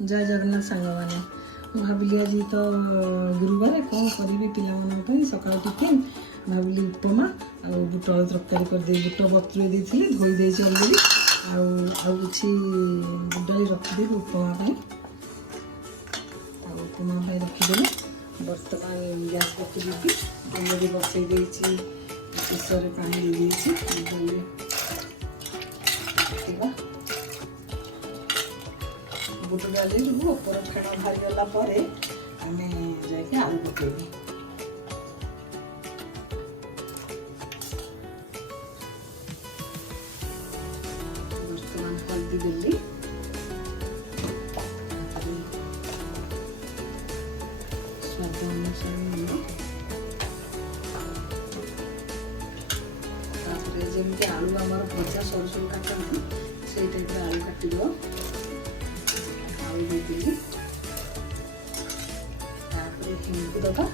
जय जगन्नाथ सांग मैंने भाविली आज तो गुरुवार कौन करी पिला सका टिफिन भाविली उपमा आ बुट तरकारी करदे बुट बतुरे देती धोई देती अलरेडी आउ कि बुडाई रखिदेवी उपमा उपमा रखिदेले बर्तमान गैस पकड़ी अलरेडी बसई देती प्रेसर पानी दे बुट डाली ऊपर फेण बाहरी गला आम जाके आलू पकेबी बर्तमान हल्दी देली स्वाद अनुसार लुण जमी आलू आम भजा सरू सरू काटती से टाइप आलू काट आलू देदेली हिंग दबा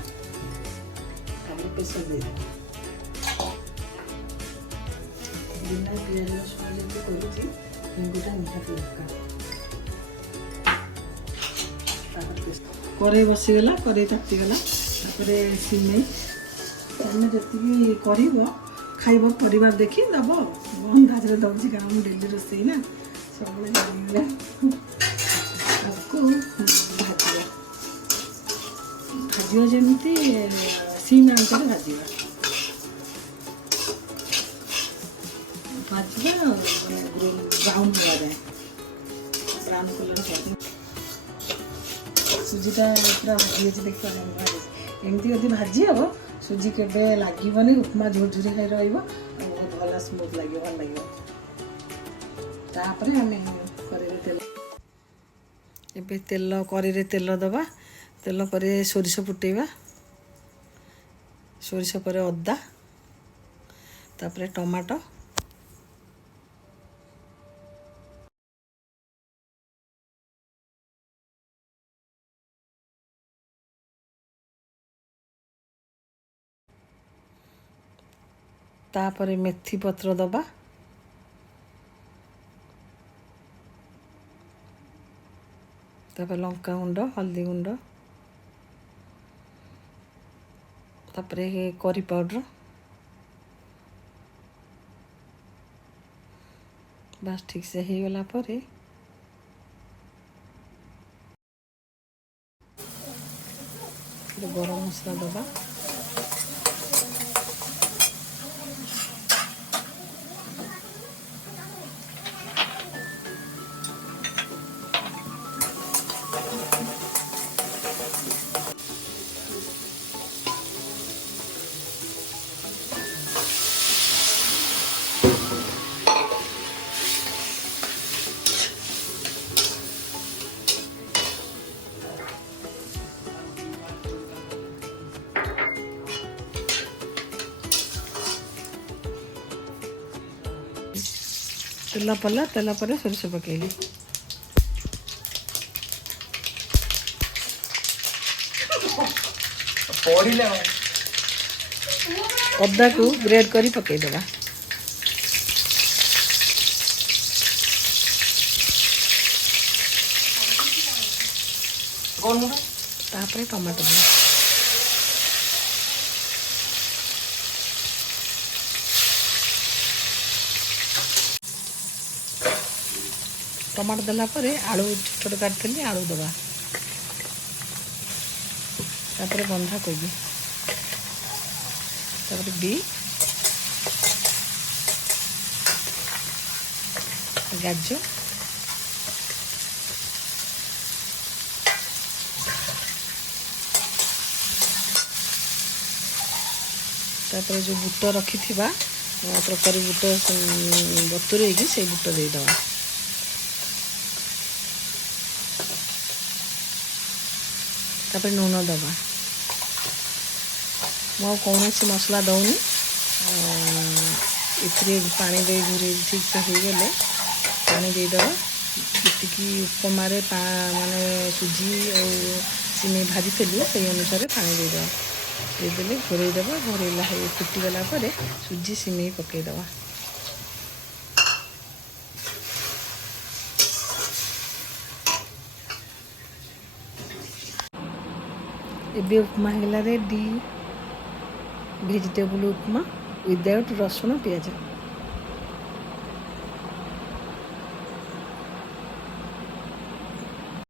प्रेसर दे बिना पियाज रसुण जब करुँगी हिंगुटा निहाती दरकार कड़े बसीगला कड़े तातीगला सिमे तुम जी कर खाइब परिवार देखी दब अंदाज दौर कारण डेली रोसे ना सब भाज जमी सीम आंचरे भाजा ब्राउन हवा जाए ब्राउन कलर सुजीटा पूरा भाजी देखिए एमती जब भाजी हम सुजी केबे लागबनी उपमा झुरझुरी खाई बहुत भल स्मूथ लगे भल लगे तापर आम कड़े तेल एबे तेल कड़े तेल दबा तेल पर सोरिष फुटेबा सोरिष पर अदा तापर टमाटो तापर मेथी पत्र दबा तापर लंका गुंड हल्दी गुंड तापर करी पाउडर बस ठीक से हो गला पर गरम मसला दबा तेल पड़ा तेल पर सोरिष पकेली अदा को ग्रेड करी पकईदबा तापर टमाटो टमाटो देला पर आलू छोट छोट काटली आलू दबा तापर बंधा कोबी तापर बीट गाजर तापर जो बुट रखी तरकारी बुट बतुरे से बुट देदबा तापर नून दबा मु कौन मसला दौनी इतने पानी दे घूरे ठीक से हो गले पानी देदबा जी उपमा माने सुजी और सिमे भाजी थी से अनुसार पानी देदबा देदेले घोरईदबा घोरैला फुटीगला सुजी सिमे पकईदबा ଏବେ ଉପମା ହେଲା ରେଡ଼ି। ଭେଜିଟେବୁଲ୍ ଉପମା ୱିଦାଉଟ୍ ରସୁଣ ପିଆଜ।